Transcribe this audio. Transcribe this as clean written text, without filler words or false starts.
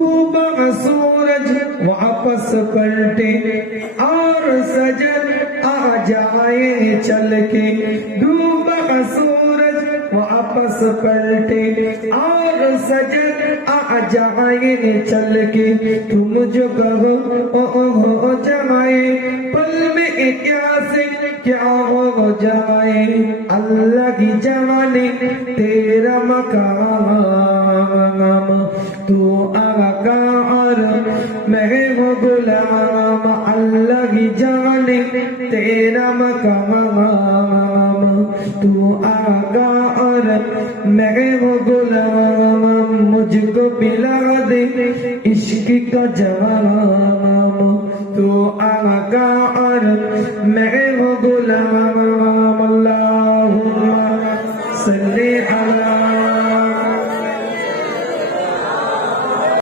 डूबा सूरज वापस पलटे और सजन आ जाए चल के। डूबा सूरज वापस पलटे और सजन आ जाए चल के। तुम जो कहो ओ हो जाए, पल में क्या से क्या हो जाए। अल्लाह की जाने तेरा मकाम, तू आका और मैं वो गुलाम। अल्लाह की जाने तेरा मकाम, तू आका और मैं वो गुलाम। मुझको पिला दे इश्क का जवाब, तू आका और मैं वो गुलाम। अल्लाहुम्मा सल्ली